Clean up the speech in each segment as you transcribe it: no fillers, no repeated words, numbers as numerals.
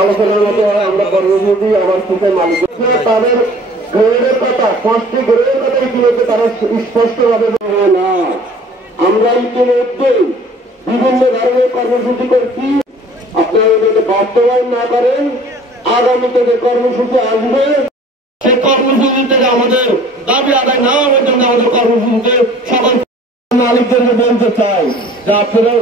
আলোচনার মতো আমরা কর্মসূচি আমার সাথে মালিক তাদের গ্রেডের কথা 5টি গ্রেডের কথা ইতিমধ্যে তারা স্পষ্টভাবে না। আমরা ইতিমধ্যে বিভিন্ন ধরনের কর্মসূচি করছি। আপনারা যদি বাস্তবায়ন না করেন আগামীতে যে কর্মসূচি আসবে সেই কর্মসূচি থেকে আমাদের দাবি আদায় না হওয়ার জন্য আমাদের কর্মসূচিতে সকল মালিকদেরকে বলতে চাই যে আপনারা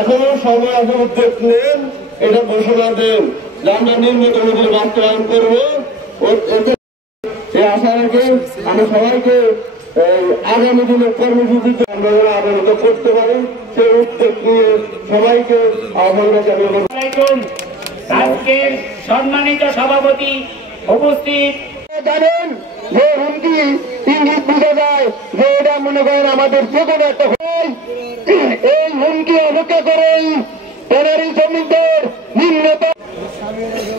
এখনো সময় আছে উদ্যোগ নেন, এটা ঘোষণা দেন যে আমরা নিম্নতম মজুরি বাস্তবায়ন করবো। এই আশা রেখে আমি সবাইকে আগামী দিনের কর্মসূচিতে আমরা যারা আবেদন করতে পারি সেই উদ্যোগ নিয়ে সবাইকে আহ্বান জানাই। আজকে সম্মানিত সভাপতি উপস্থিত জানেন যে হুমকি ইঙ্গিত বুঝা যায় যে এটা মনে করেন আমাদের যে কোনো একটা এই হুমকি অপেক্ষা করেই ট্যানারি শ্রমিকদের নিম্নতম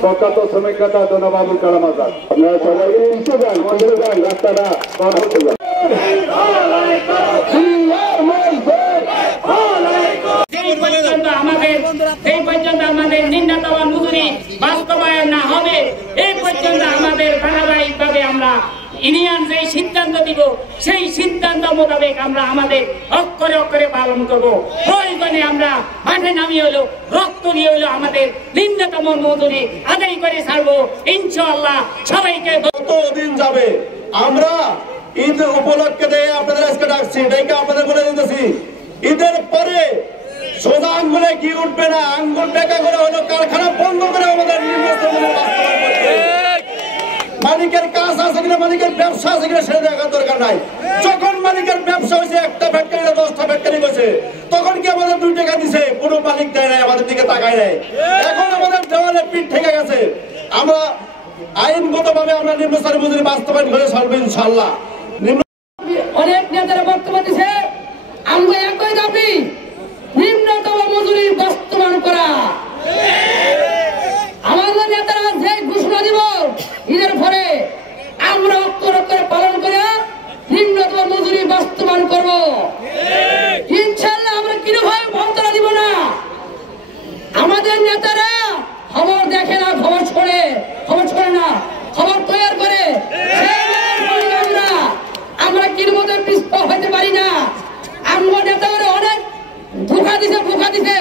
প্রখ্যাত শ্রমিক নেতা জনাব আবুল কালাম আজাদ আপনারা সবাই যান রাস্তাটা আমাদের নিম্নতম মজুরি বাস্তবায়ন না হবে এই পর্যন্ত আমাদের ধারাবাহিকভাবে আমরা ইউনিয়ন যে সিদ্ধান্ত দিব সেই সিদ্ধান্ত মোতাবেক আমরা আমাদের অক্ষরে অক্ষরে পালন করবো। প্রয়োজনে আমরা মাঠে নামিয়ে হলো রক্ত দিয়ে হলো আমাদের নিম্নতম মজুরি আদায় করে ছাড়বো ইনশাআল্লাহ। সবাইকে দিন যাবে আমরা ঈদ উপলক্ষে দিয়ে আপনাদের আজকে ডাকছি, এটাকে আপনাদের বলে দিতেছি ঈদের পরে সোজা আঙ্গুলে কি উঠবে না, আঙ্গুল বেঁকা করে হলো কারখানা বন্ধ করে আমাদের মালিকের কাজ আছে কিনা মালিকের ব্যবসা আছে কিনা সেটা দেখার দরকার নাই। যখন মালিকের ব্যবসা হয়েছে একটা ফ্যাক্টরি 10টা ফ্যাক্টরি হয়েছে তখন কি আমাদের 2 টাকা দিছে? কোনো মালিক দেয় নাই, আমাদের দিকে তাকায় নাই। এখন আমাদের দেওয়ালে পিঠ ঠেকে গেছে। আমরা আইনগত ভাবে আমরা নিম্নস্তরের মজুরি বাস্তবায়ন করে ছাড়বো ইনশাআল্লাহ। অনেক নেতারা বক্তব্য দিছে, আমরা একই দাবি নিম্নতম মজুরি বাস্তবায়ন করা। আমাদের নেতারা যে ঘোষণা দিব ঈদের পরে আমরা অক্ষর অক্ষরে পালন করে নিম্নতম মজুরি বাস্তবায়ন করবো ইনশাআল্লাহ। আমরা কিরকম বক্তব্য দিব না। আমাদের নেতারা খবর দেখে না, খবর ছড়ে না, খবর তৈরি করে। আমরা কিরকম পিছপা হইতে পারি না। আমরা নেতারা অনেক ধোঁকা দিছে